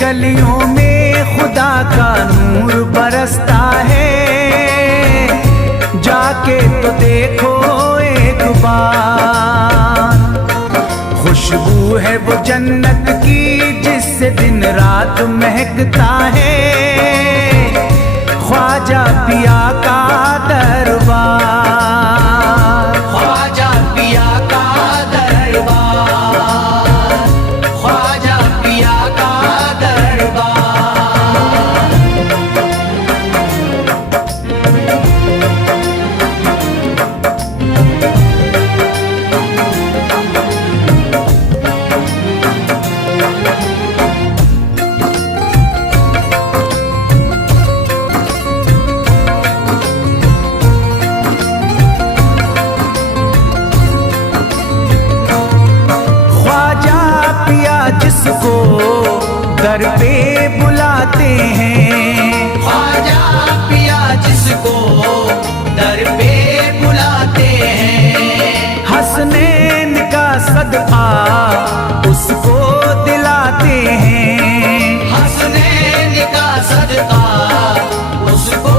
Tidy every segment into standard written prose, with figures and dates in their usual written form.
गलियों में खुदा का नूर बरसता है, जाके तो देखो एक बार। खुशबू है वो जन्नत की जिससे दिन रात महकता है, ख्वाजा पिया का दरबार, ख्वाजा पिया का दरबार, ख्वाजा पिया का दरबार। जिसको दर पे बुलाते हैं, ख्वाजा पिया जिसको दर पे बुलाते हैं, हसनैन का सदका उसको दिलाते हैं, हसनैन का सदका उसको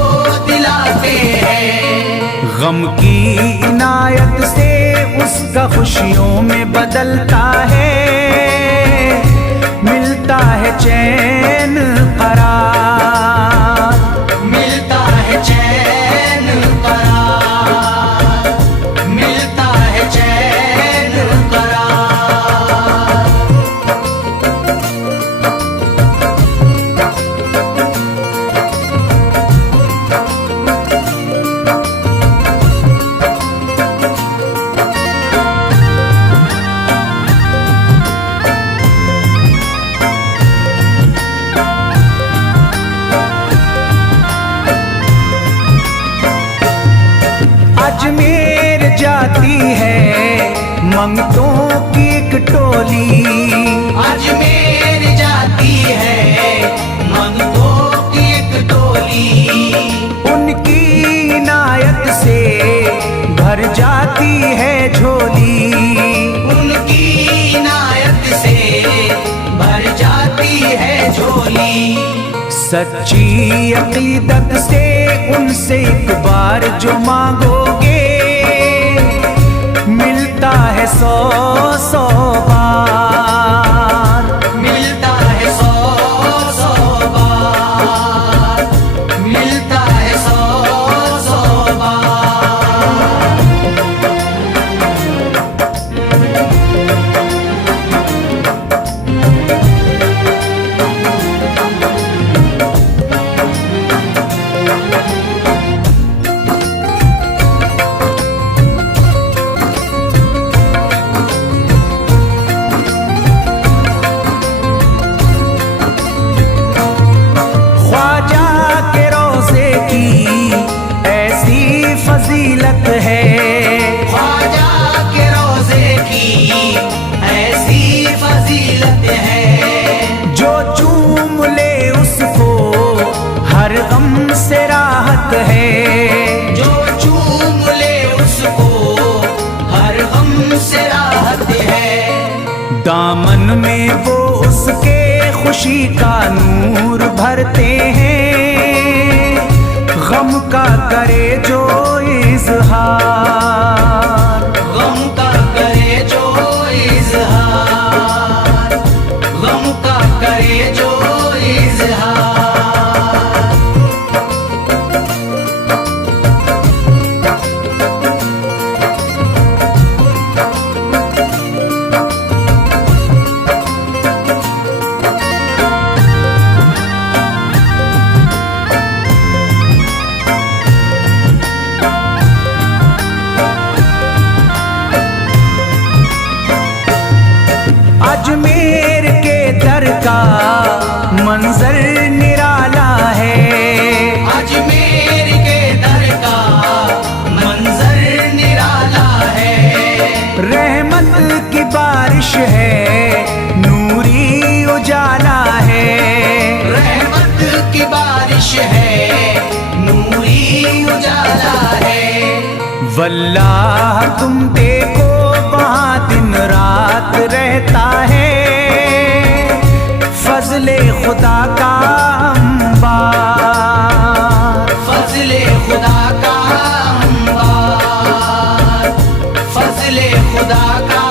दिलाते हैं। गम की इनायत से उसका खुशियों में बदलता है, मिलता है चैन करार, मिलता है चैन करार, मिलता है चैन करार। अजमेर जाती है मंगतों की एक टोली, अजमेर जाती है मंगतों की एक टोली, उनकी इनायत से भर जाती है झोली, उनकी इनायत से भर जाती है झोली। सच्ची अकीदत से उनसे एक बार जो मांगोगे, मिलता है 100 बार, मिलता है 100 बार, मिलता है 100 बार। फजीलत है, ख्वाजा के रोज़े की ऐसी फजीलत है, जो चूम ले उसको हर गम से राहत है, जो चूम ले उसको हर गम से राहत है। दामन में वो उसके खुशी का नूर भरते हैं, गम का करे जो इज़हार, गम का करे जो इज़हार, गम का करे जो इज़हार। अजमेर के दर का मंजर निराला है, अजमेर के दर का मंजर निराला है, रहमत की बारिश है नूरी उजाला है, रहमत की बारिश है नूरी उजाला है। वल्लाह तुम देखो वहाँ दिन रात रहता है, फजले खुदा का अंबार, फजले खुदा का अंबार, फजले खुदा का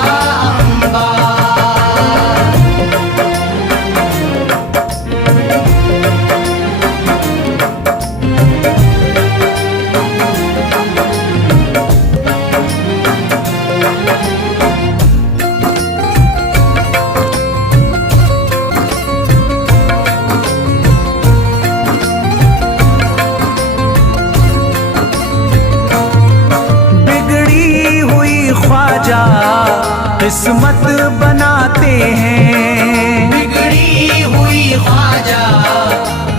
अंबार। ख्वाजा किस्मत बनाते हैं, बिगड़ी हुई ख्वाजा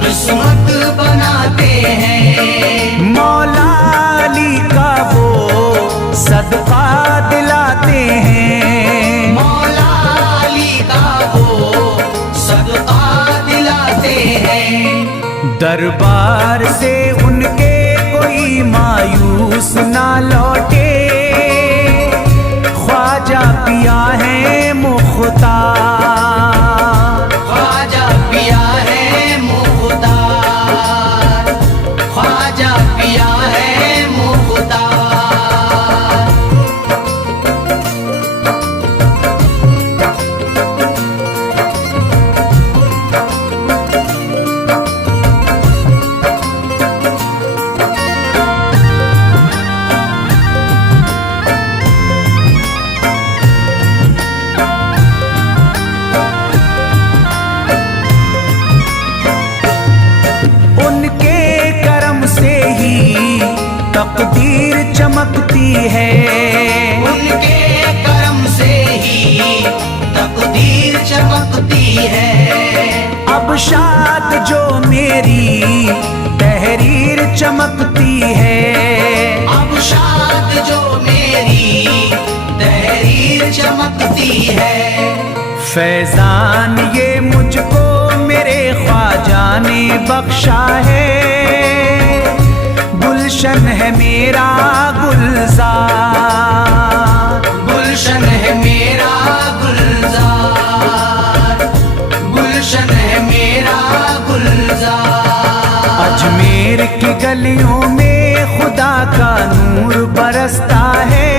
किस्मत बनाते हैं। मौला अली का वो सदका दिलाते हैं, मौला अली का वो सदका दिलाते हैं। दरबार से उनके कोई मायूस ना लौटे, ख्वाजा पिया है मुख्तार, ख्वाजा पिया है मुख्तार, ख्वाजा पिया है मुख्तार। तकदीर चमकती है, उनके करम से ही तकदीर चमकती है। अब शाद जो मेरी तहरीर चमकती है, अब शाद जो मेरी तहरीर चमकती है। फैजान ये मुझको मेरे ख्वाजा ने बख्शा है, गुलशन है मेरा गुलजार, गुलशन है मेरा गुलजार, गुलशन है मेरा गुलजार। अजमेर की गलियों में खुदा का नूर बरसता है,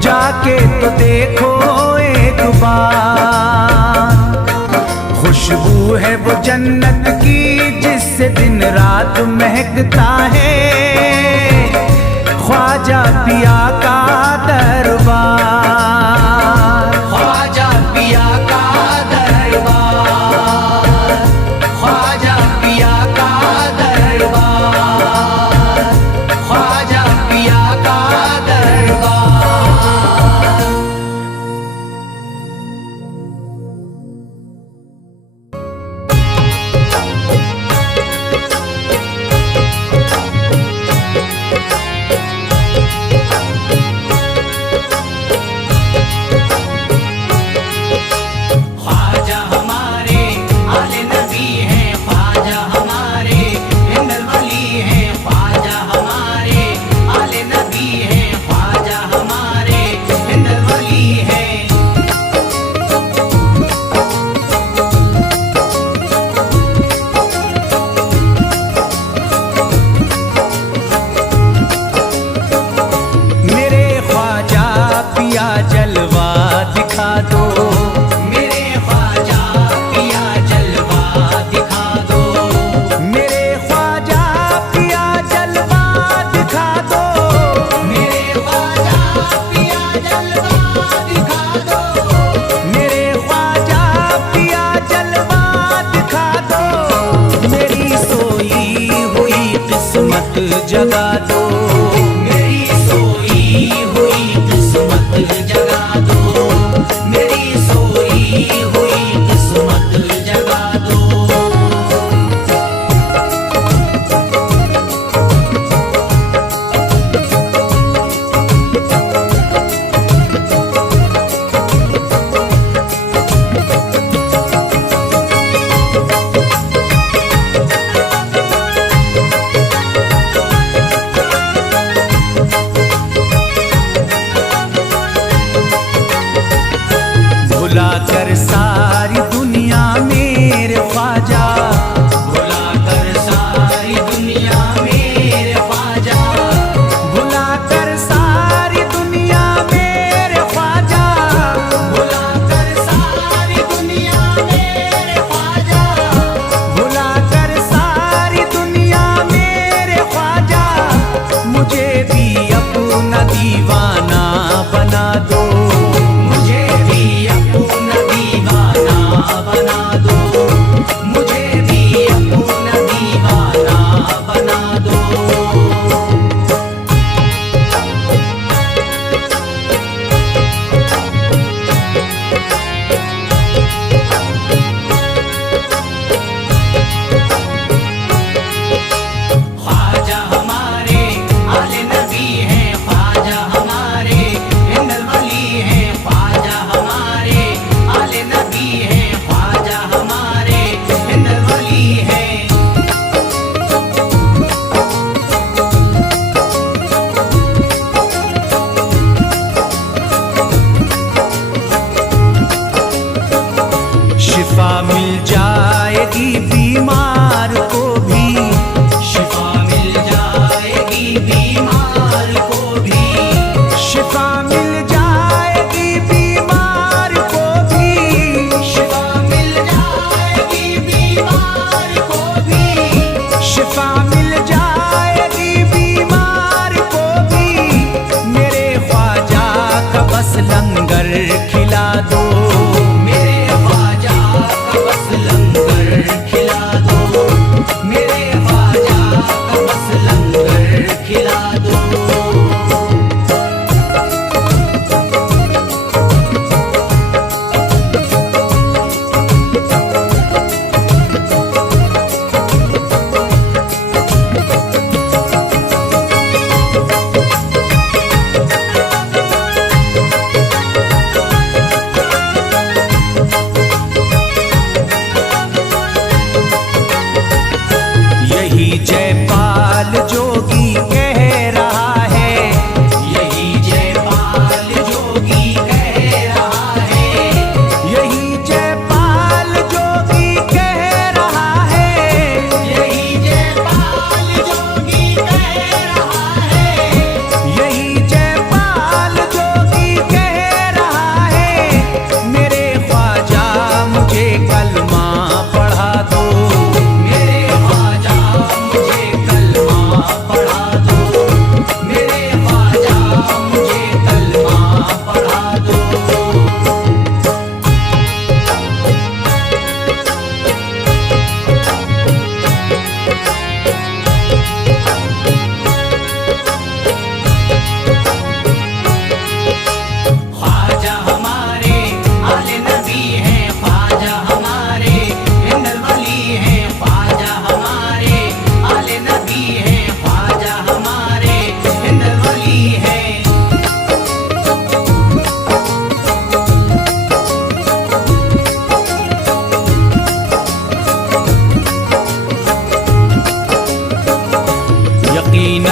जाके तो देखो एक बार, खुशबू है वो जन्नत की जिससे दिन रात महकता है, ख्वाजा पिया का दरबार, ख्वाजा पिया का दरबार, ख्वाजा पिया का दरबार, ख्वाजा पिया का दरबार।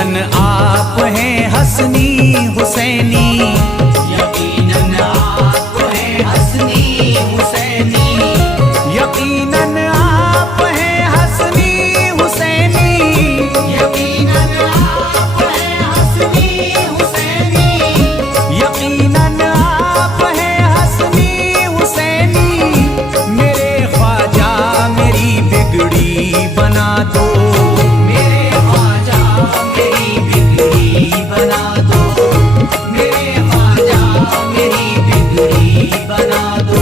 यकीनन आप हैं हसनी हुसैनी, यकीनन आप हैं हसनी हुसैनी, यकीनन आप हैं हसनी हुसैनी, यकीनन आप हैं हसनी हुसैनी, यकीनन आप हैं हसनी हुसैनी। मेरे ख्वाजा मेरी बिगड़ी बना दो, मेरे ख्वाजा मेरी बिगड़ी बना दो, मेरे ख्वाजा मेरी बिगड़ी बना दो।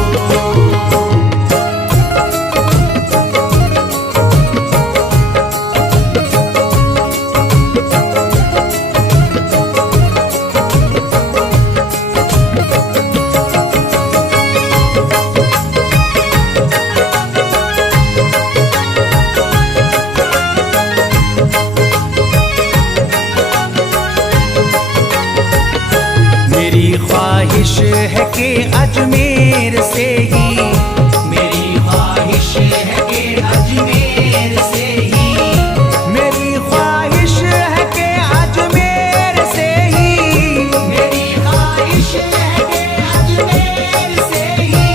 मेरी ख्वाहिश है कि अजमेर से ही, मेरी ख्वाहिश है कि अजमेर से ही, मेरी ख्वाहिश है कि अजमेर से ही, मेरी ख्वाहिश है कि अजमेर से ही,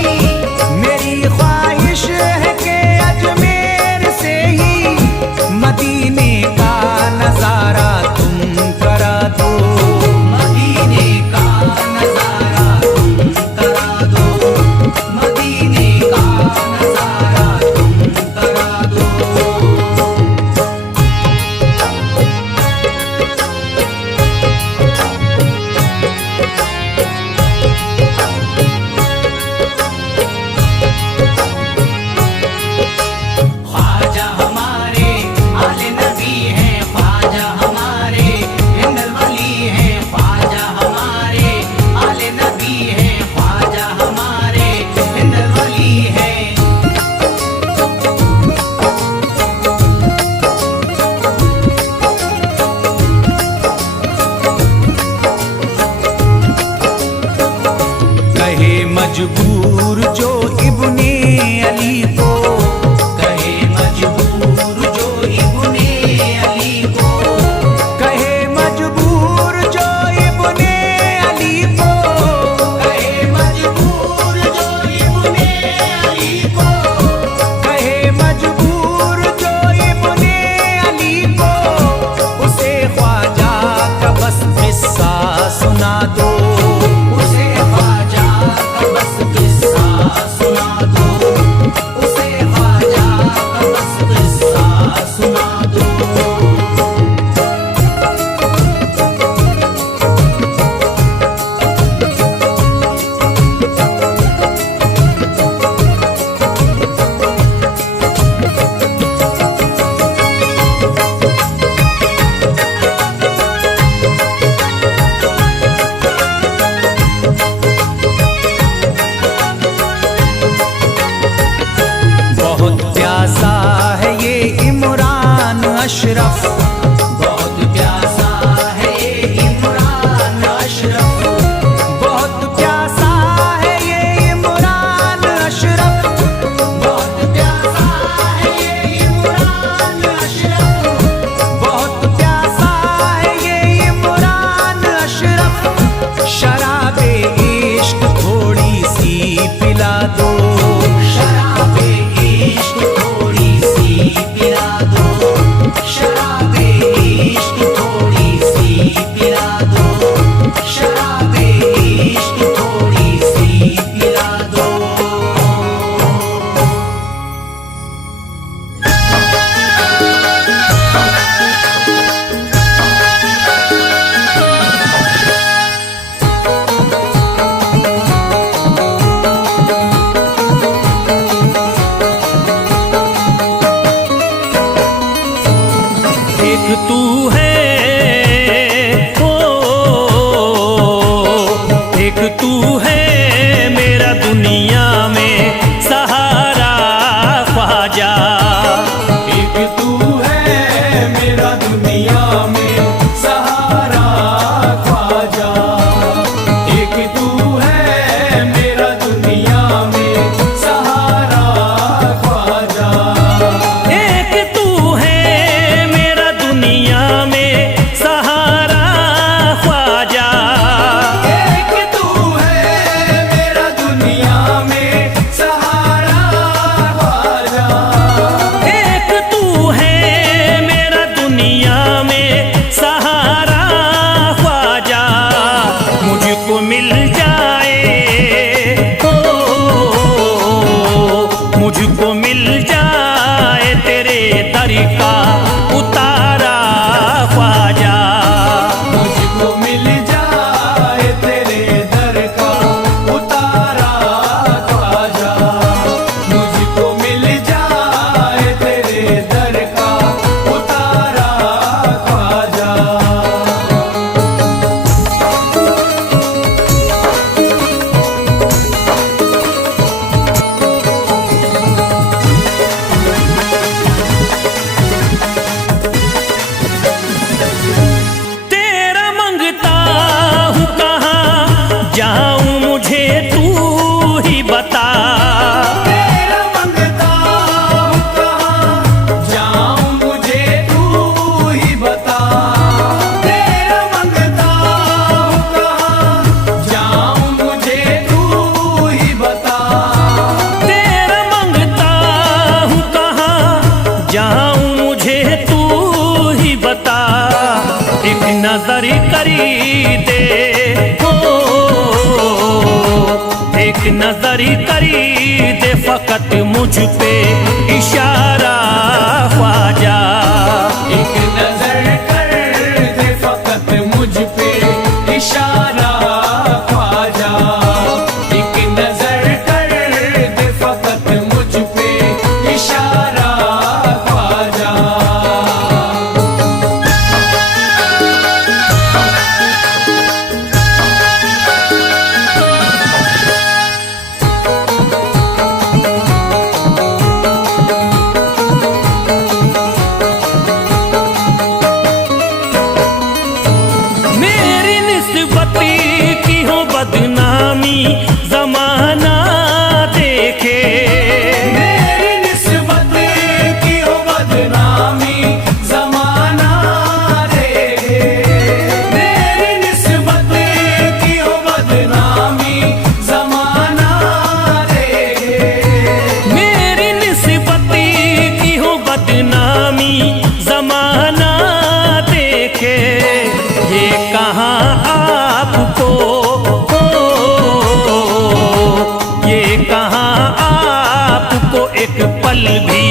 मेरी ख्वाहिश है कि अजमेर से ही मदीने का नजारा तुम करा दो, मदीने का नजारा तुम करा दो, मदीने का नजारा तुम करा दो। ख्वाजा हमारे आले नबी हैं, ख्वाजा हमारे हिंदल वली हैं, ख्वाजा हमारे आले नबी हैं, ख्वाजा हमारे हिंदल वली हैं। कहे मजबूर जो इब्ने अली को, कहे मजबूर जो इब्ने अली को, कहे मजबूर जो इब्ने अली को, कहे मजबूर जो इब्ने अली को, कहे मजबूर जो इब्ने अली को, उसे ख्वाजा का बस किस्सा सुना दो, उसे ख्वाजा का बस किस्सा सुना दो, उसे ख्वाजा का बस किस्सा सुना दो। बहुत प्यासा है ये इमरान अशरफ, बहुत प्यासा है ये इमरान अशरफ, बहुत प्यासा है ये इमरान अशरफ, बहुत प्यासा है ये इमरान अशरफ, बहुत प्यासा है ये इमरान अशरफ। शराबे इश्क थोड़ी सी पिला दो, शराबे इश्क थोड़ी सी पिला दो, शराबे इश्क थोड़ी सी पिला दो, शराबे इश्क थोड़ी सी पिला दो। एक तू है ओ, एक तू है मेरा दुनिया में सहारा ख्वाजा, एक तू है मेरा दुनिया में सहारा ख्वाजा, एक तू है मेरा दुनिया में सहारा ख्वाजा, एक तू है मेरा दुनिया में सहारा नजर करी दे फकत मुझ पे इशारा ख्वाजा। एक नजर कर दे फकत मुझ पे इशारा ख्वाजा। एक नजर कर दे फकत मुझ पे इशारा ख्वाजा। मेरी निस्बती की हो बदनामी जमाना देखे। मेरी निस्बत की हो बदनामी जमाना देखे। मेरी निस्बत की हो बदनामी जमाना देखे। मेरी निस्बती की हो बदनामी जमाना देखे। ये कहाँ आपको ये कहाँ आपको एक पल भी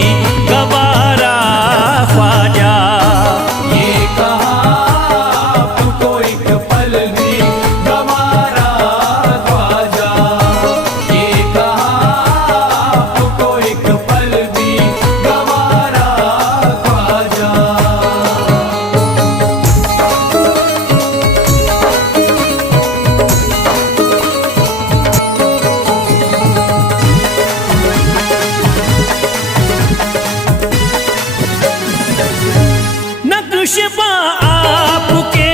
गवारा ख्वाजा। ये कहाँ आपको एक पल भी गवारा ख्वाजा। ये कहाँ आपको एक पल भी गवारा ख्वाजा। नक्शबा आपके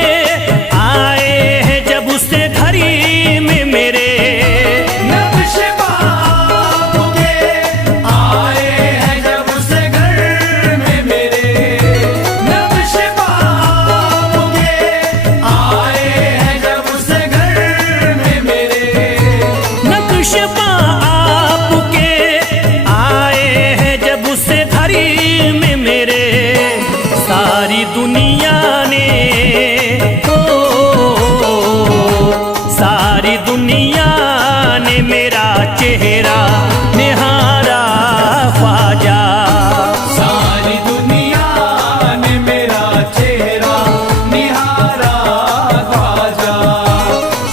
आए हैं जब से घड़ी में मेरे। नक्शबा आपके आए हैं जब से घर में मेरे। नक्शबा आपके आए हैं जब से घर में मेरे। नक्शबा आपके आए हैं जब से घड़ी में मेरे। सारी दुनिया ने सारी दुनिया ने मेरा चेहरा निहारा ख्वाजा। सारी दुनिया ने मेरा चेहरा निहारा ख्वाजा।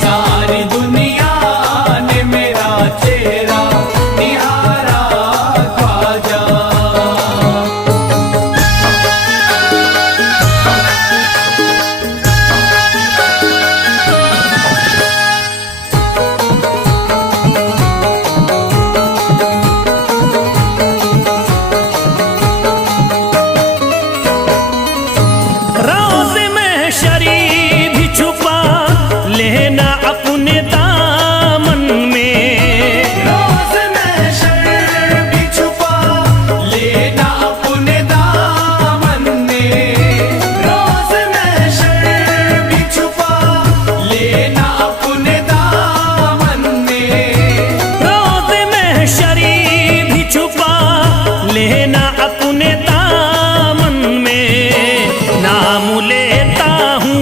सारी दुनिया ने मेरा चेहरा निहारा ख्वाजा। रोज़ में शरीफ भी छुपा लेना अपने दामन में। रोज़ महशर भी छुपा लेना अपने दामन में। रोज़ महशर भी छुपा लेना अपने दामन में। रोज़ में शरीफ भी छुपा लेना अपने दामन में। नाम लेता हूँ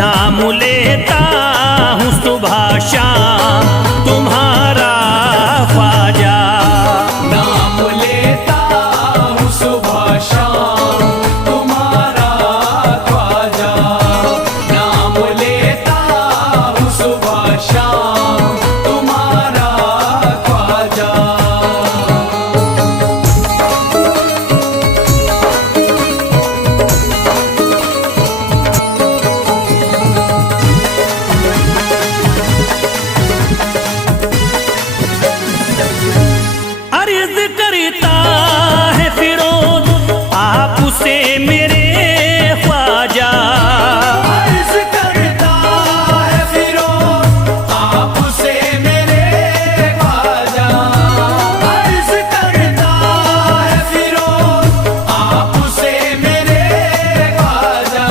नाम लेता हूँ सुबह शाम तुम्हारा ख्वाजा। नाम लेता हूँ सुबह शाम तुम्हारा ख्वाजा। नाम लेता हूँ सुबह शाम तुम्हारा ख्वाजा। अर्ज करता है फिरोज आपसे मेरे ख्वाजा। अर्ज करता है फिरोज आपसे मेरे ख्वाजा। अर्ज करता है फिरोज आपसे मेरे ख्वाजा।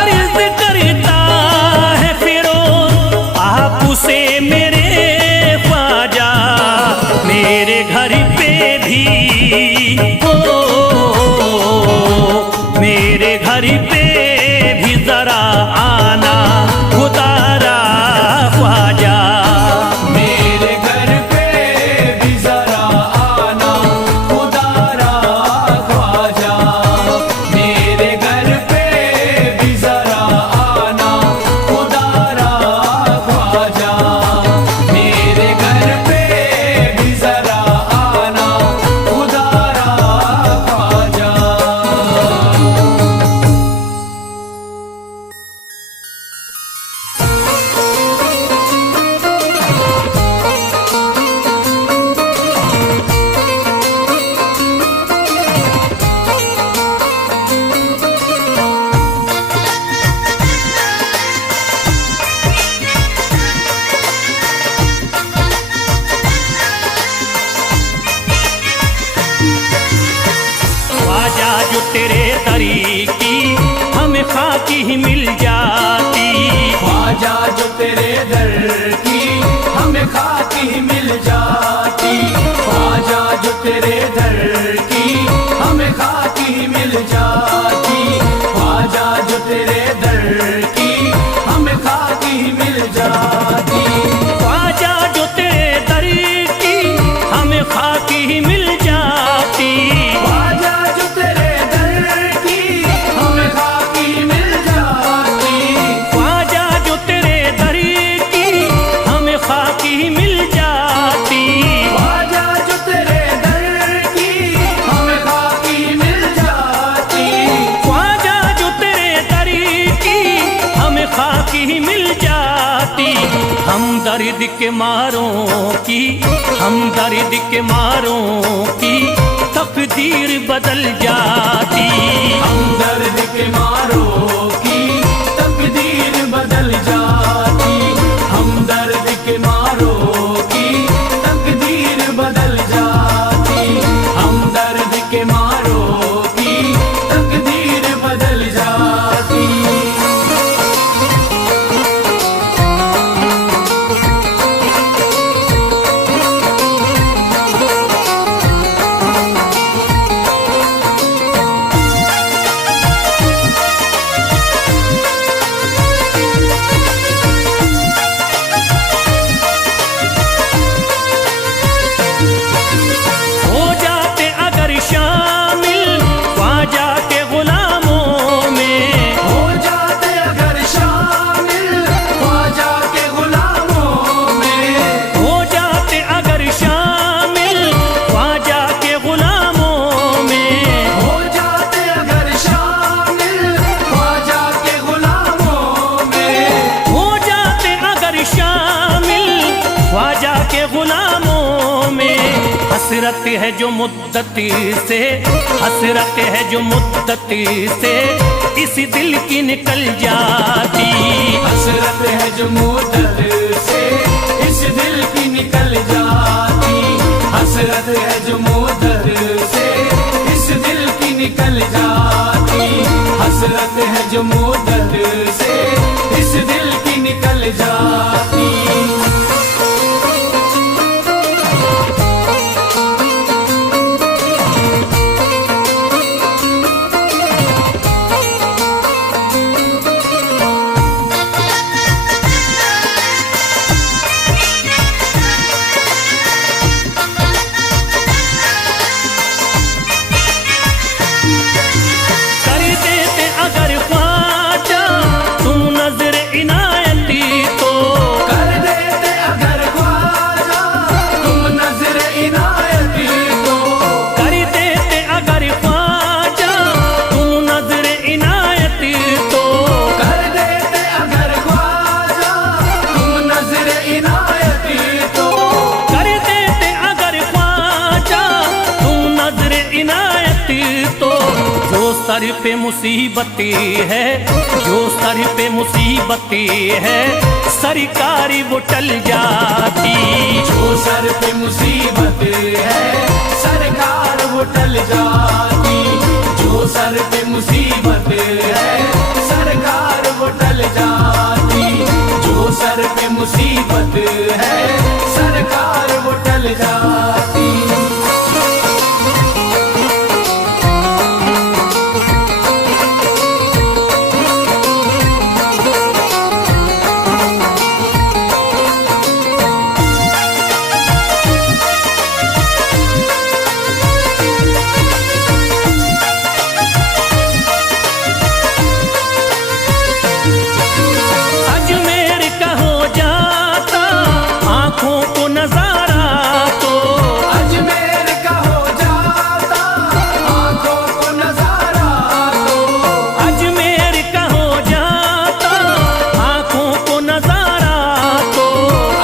अर्ज करता है फिरोज आपसे मेरे ख्वाजा। मेरे घर पे भी मेरे घर पे भी जरा आना खुदारा खाकी ही मिल जाती। ख्वाजा जो तेरे दर की हमें खाकी ही मिल जाती। ख्वाजा जो तेरे दर की हमें खाकी ही मिल जाती। ख्वाजा जो तेरे दर की हमें खाकी ही मिल जाती। ख्वाजा जो तेरे दर की हमें खाकी ही मिल जाती। ख्वाजा जो तेरे दर की हमें खाकी ही मिल जाती। ख्वाजा जो तेरे दर की हमें खाकी ही मिल जाती। ख्वाजा जो तेरे दर की हमें खाकी ही मिल जाती। ख्वाजा जो तेरे दर की हमें खाकी ही मिल जाती। हम दर्द के मारों की, हम दर्द के मारों की तकदीर बदल जाती। हम दर्द के मारों की तकदीर बदल जाती। हम दर्द के मारों की तकदीर बदल जाती। हम दर्द के मारों की तकदीर बदल जाती। हो जाते अगर शामिल ख्वाजा के गुलामों में। हो जाते अगर शामिल ख्वाजा के गुलामों में। हो जाते अगर शामिल ख्वाजा के गुलामों में। हो जाते अगर शामिल ख्वाजा के गुलामों में। हो जाते अगर शामिल ख्वाजा के गुलामों में। हसरत है जो मुद्दती से, हसरत है जो मुद्दती से इस दिल की निकल जाती। हसरत है जो मुद्दत से इस दिल की निकल जाती। हसरत है जो मुद्दत से इस दिल की निकल जाती। हसरत है जो मुद्दत से इस दिल की निकल जाती। कर देते अगर ख्वाजा तुम नजर इनायती तो। कर देते अगर ख्वाजा तुम नजर इनायती तो। कर देते अगर ख्वाजा तुम नजर इनायती तो। कर देते अगर ख्वाजा तुम नजर इनायती तो। कर देते अगर ख्वाजा तुम नजर इनायती तो। जो सर पे मुसीबती है, जो सर पे मुसीबती है सरकारी वो टल जाती। जो सर पे मुसीबत है सरकार वो टल जाती। जो सर पे मुसीबत है सरकार वो टल जाती। जो सर पे मुसीबत है सरकार वो टल जाती। अजमेर का हो जाता आंखों को नजारा तो। अजमेर का हो जाता आंखों को नजारा तो। अजमेर का हो जाता आंखों को नजारा तो।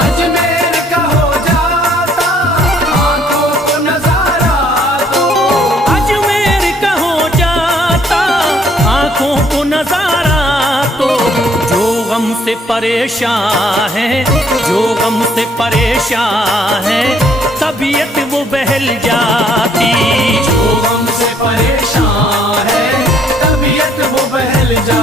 अजमेर का हो जाता आंखों को नजारा तो। अजमेर का हो जाता आंखों को नजारा तो। जो गम से परेशान है, जो गम से परेशान है तबीयत वो बहल जाती। जो गम से परेशान है तबीयत वो बहल जा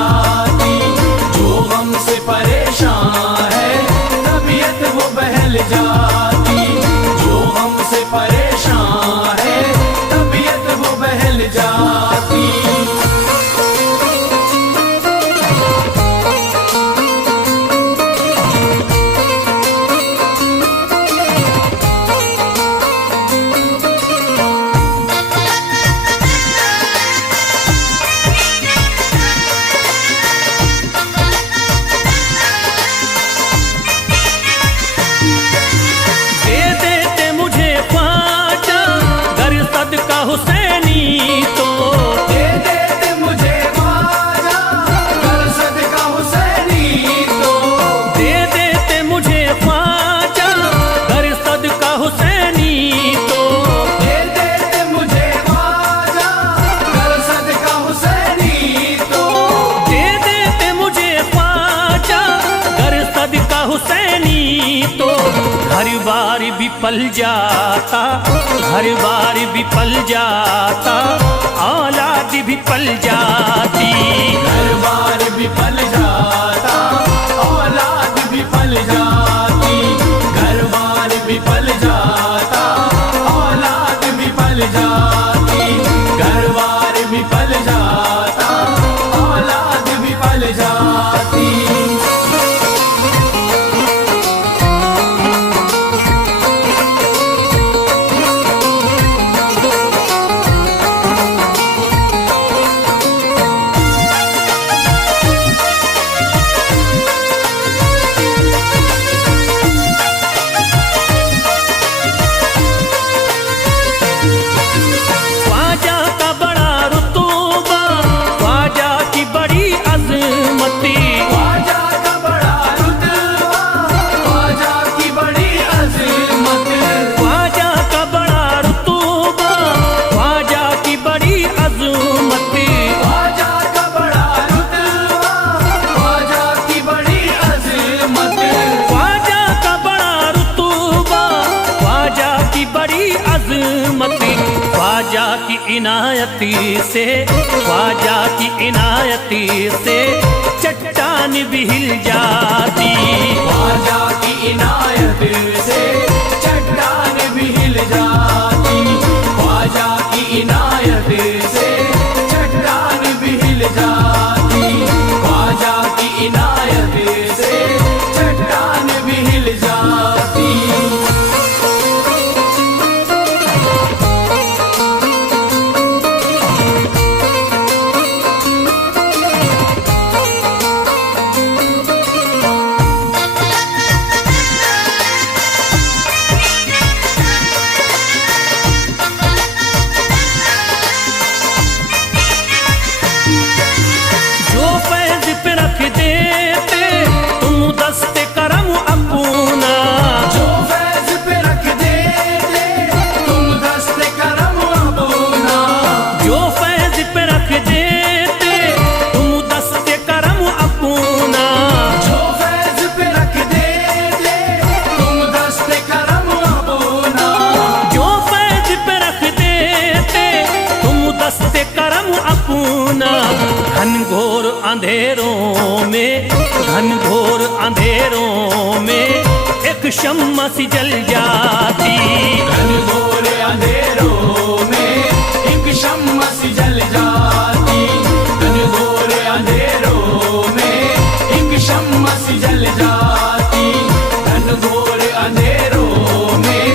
पल जाता, घर बार भी पल जाता, औलाद भी पल जाती। घर बार भी पल जाता, औलाद भी पल जाती। घर बार भी पल जाता, औलाद भी पल जाती। घर बार भी पल जाता, औलाद भी पल जाती। ख्वाजा का बड़ा रुतबा, ख्वाजा की बड़ी अजमती, ख्वाजा का बड़ा रुतबा, ख्वाजा की बड़ी अज़मत। ख्वाजा का बड़ा रुतबा, ख्वाजा की बड़ी अजमती। ख्वाजा का बड़ा रुतबा, ख्वाजा की बड़ी अज़मत। ख्वाजा का बड़ा रुतबा, ख्वाजा की बड़ी अजमती। ख्वाजा की इनायती से, ख्वाजा की इनायती से चट्टान भी हिल जाती। ख्वाजा की इनायत से चट्टान भी हिल जाती। ख्वाजा की इनायत से चट्टान भी हिल जाती। ख्वाजा की इनायत से चट्टान भी हिल जाती। जो फैज पे रख देते तुम दस्ते करम अपना, जो फैज पे रख देते तुम दस्ते करम अपना। जो फैज पे रख देते तुम दस्ते करम अपना। जो फैज पे रख देते तुम दस्ते करम अपना। जो फैज पे रख देते तुम दस्ते करम अपना। घनघोर अंधेरों में, घनघोर अंधेरों में एक शम्मा सी जल जाती। घनघोर अंधेरों में एक शम्मा सी जल जाती। घनघोर अंधेरों में एक शम्मा सी जल जाती। घनघोर अंधेरों में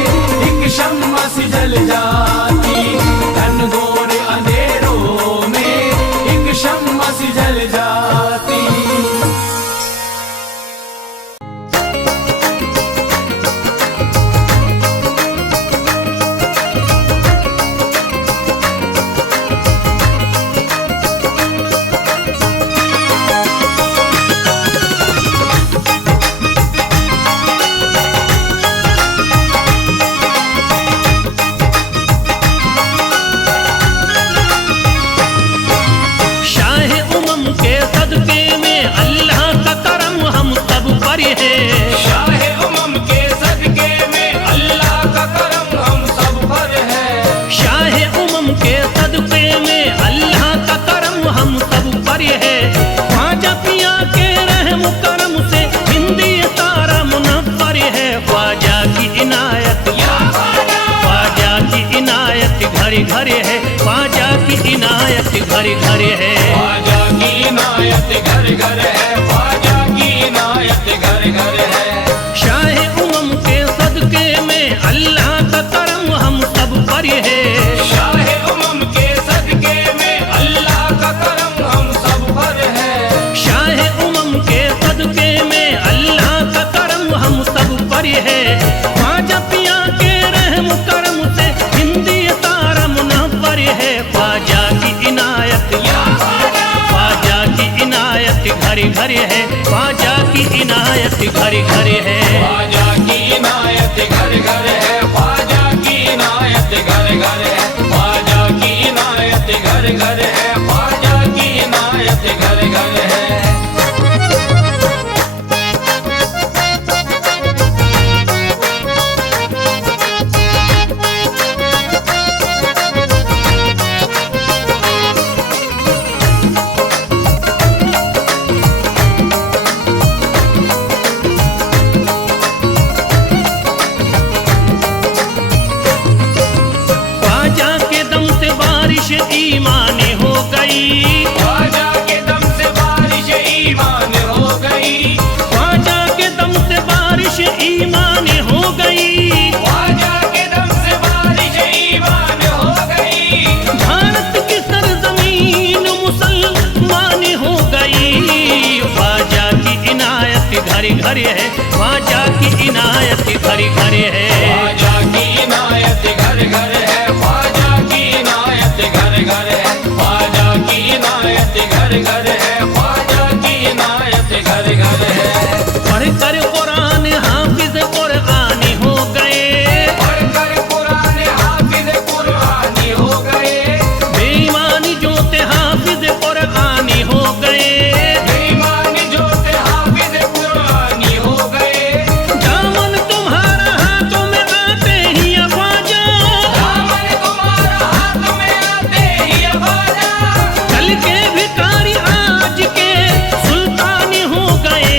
एक शम्मा सी जल जाती। घनघोर अंधेरों में एक शम्मा सी जल जाती। शाहे उमम के सदके में अल्लाह का करम हम सब पर है। शाहे उमम के सदके में अल्लाह का करम हम सब पर है। शाहे उमम के सदके में अल्लाह का करम हम सब पर है। ख्वाजा पिया के रहम करम से हिंदी तारा मुनव्वर है। ख्वाजा की इनायत, ख्वाजा की इनायत घरे घरे है। ख्वाजा की इनायत घरे घरे है। ख्वाजा की इनायत घर घर है। ख्वाजा की इनायत घर घर है। शाहे उमम के सदके में अल्लाह का करम हम सब पर है। शाहे उमम के सदके में अल्लाह का करम हम सब पर है। शाहे उमम के सदके में अल्लाह का करम हम सब पर है। ख्वाजा पिया के रहम करम से हिंदी तारा मुनव्वर है। ख्वाजा की इनायत, ख्वाजा की इनायत घरे घरे है। ख्वाजा की इनायत घरे घरे है। ख्वाजा की इनायत घर घर है। ख्वाजा की इनायत घर घर है। ख्वाजा की इनायत घर घर है। ख्वाजा की इनायत घर घर है। बारिश ईमान हो गई, ख्वाजा के दम से बारिश ईमान हो गई, ख्वाजा के दम से बारिश ईमान हो गई, ख्वाजा के दम से बारिश ईमान हो गई। भारत की सरजमीन मुसलमान हो गई। ख्वाजा की इनायत घरे घरे है, ख्वाजा की इनायत घरे घरे है। ख्वाजा की इनायत घर घर है, ख्वाजा की इनायत घर घर है, ख्वाजा की इनायत घर घर है, ख्वाजा की इनायत घर घर है। पढ़कर कुरान हाफिज कुरानी हो गए, पढ़कर कुरान हाफिज कुरानी हो गए, बेईमानी जोते हाफिज कुरानी हो गए। बेईमान जो थे हाफिज कुरानी हो गए। दामन तुम्हारा हाथों में आते ही ख्वाजा, दामन तुम्हारा हाथ में आते ही ख्वाजा, कल के भिखारी आज के सुल्तान हो गए।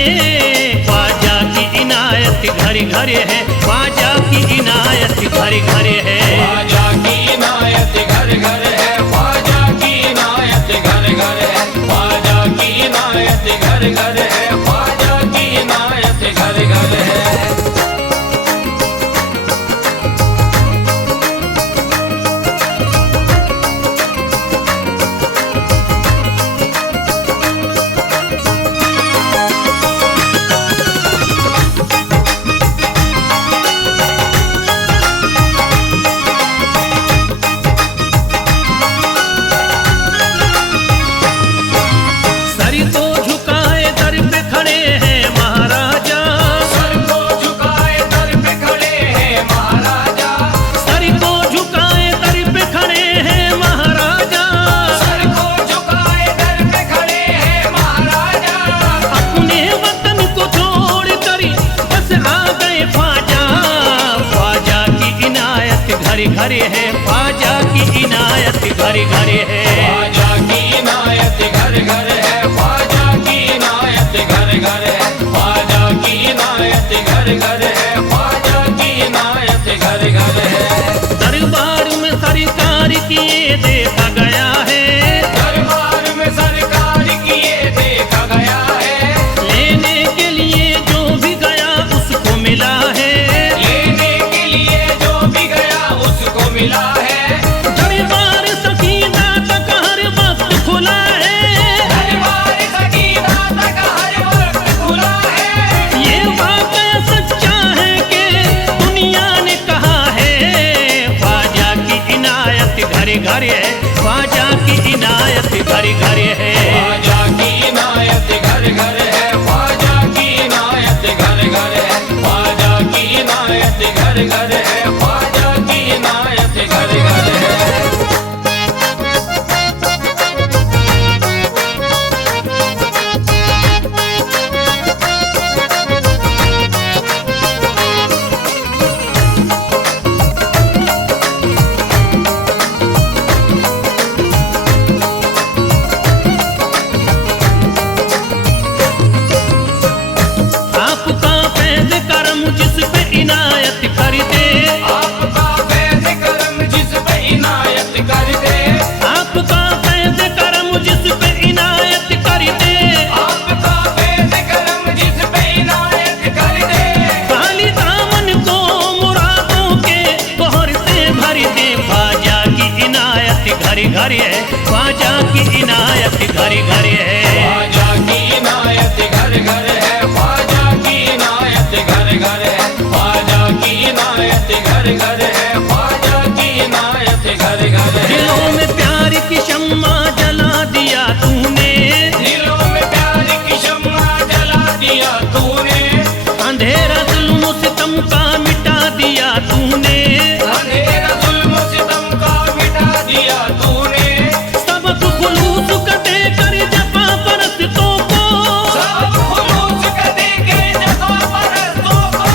ख्वाजा की इनायत घरे घरे है, ख्वाजा की इनायत घरे घरे है। ख्वाजा की इनायत घर घर है, ख्वाजा की इनायत घर घर है, ख्वाजा की इनायत घर घर है, ख्वाजा की इनायत घर घर है। सर को झुकाए दर पे खड़े हैं महाराजा, सर को झुकाए दर पे खड़े हैं महाराजा, सर को झुकाए दर पे खड़े हैं महाराजा। सर को झुकाए दर पे खड़े हैं महाराजा। अपने वतन को छोड़ कर बस आ गए ख्वाजा। ख्वाजा की इनायत घरे घरे है, ख्वाजा की इनायत घरे घरे है। ख्वाजा की इनायत घर घर है, ख्वाजा की इनायत घर घर है, ख्वाजा की इनायत घर घर है, ख्वाजा की इनायत घर घर है। दरबार में सरकार किए देखा गया है, दरबार में सरकार किए देखा गया है, लेने के लिए जो भी गया उसको मिला है। लेने के लिए जो भी गया उसको मिला है। दरबार सकीना तक हर वक्त खुला है, दरबार सकीना तक हर वक्त खुला है। ये वाक़या सच्चा है कि दुनिया ने कहा है। ख्वाजा की इनायत घरे घरे है, ख्वाजा की इनायत घरे घरे है। ख्वाजा की इनायत घर घर है, ख्वाजा की इनायत घर घर है, ख्वाजा की इनायत घर घर है, ख्वाजा की इनायत घर घर है। आपका फैज़ करम जिस पे इनायत कर दे, आपका फैज़ करम जिस पे इनायत कर दे, आपका फैज़ करम जिस पे इनायत कर दे। आपका फैज़ करम जिस पे इनायत कर दे। खाली दामन को मुरादों के बहर से भर दे। ख्वाजा की इनायत घरे घरे है, ख्वाजा की इनायत घरे घरे है। ख्वाजा की इनायत घर घर है, ख्वाजा की इनायत घर घर है, ख्वाजा की इनायत घर घर है, ख्वाजा की इनायत घर घर है। दिलों में प्यार की शम्मा जला दिया तूने, दिलों में प्यार की शम्मा जला दिया तूने, अंधेरा जुल्म सितम का मिटा दिया तूने। अंधेरा जुल्म सितम का मिटा दिया तूने। सबक खुलूस का देकर जफा परस्तों को, सब खुलूस का देके जफा परस्तों को,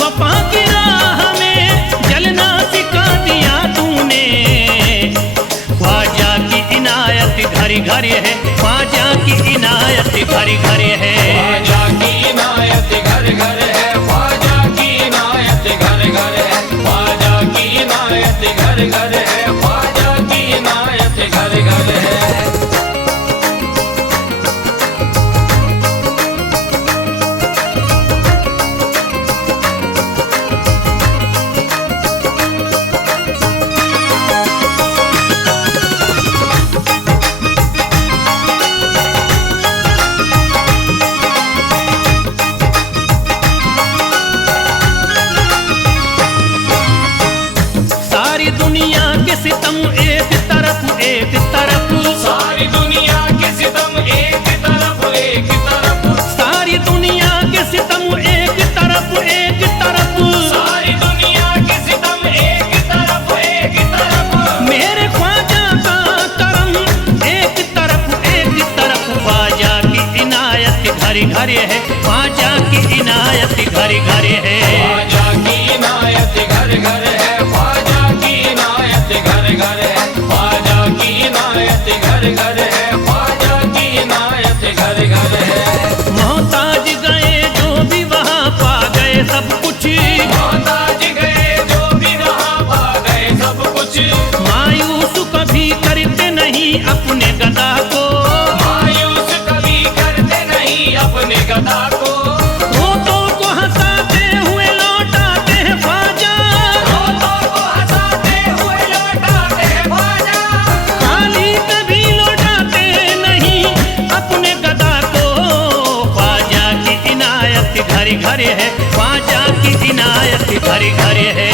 वफा की राह में जलना सिखा दिया तूने। ख्वाजा की इनायत घरे घरे है, ख्वाजा की इनायत घरे घरे है। ख्वाजा की इनायत घर घर है, ख्वाजा की इनायत घर घर है, ख्वाजा की इनायत घर घर है, ख्वाजा की इनायत इनायत घर घर है। ख्वाजा की इनायत घर घर है, ख्वाजा की इनायत घर घर है, ख्वाजा की इनायत घर घर है, ख्वाजा की इनायत घर घर है। मोहताज गए जो भी वहाँ पा गए सब कुछ, मोहताज गए जो भी वहाँ पा गए सब कुछ, मायूस कभी करते नहीं अपने गदा को, मायूस कभी करते नहीं अपने गदा को, रोतों को हंसाते हुए लौटाते हैं ख्वाजा, रोतों को हंसाते हुए लौटाते हैं ख्वाजा, खाली कभी लौटाते नहीं अपने गदा को। ख्वाजा की इनायत घर घर है, ख्वाजा की इनायत घर घर है।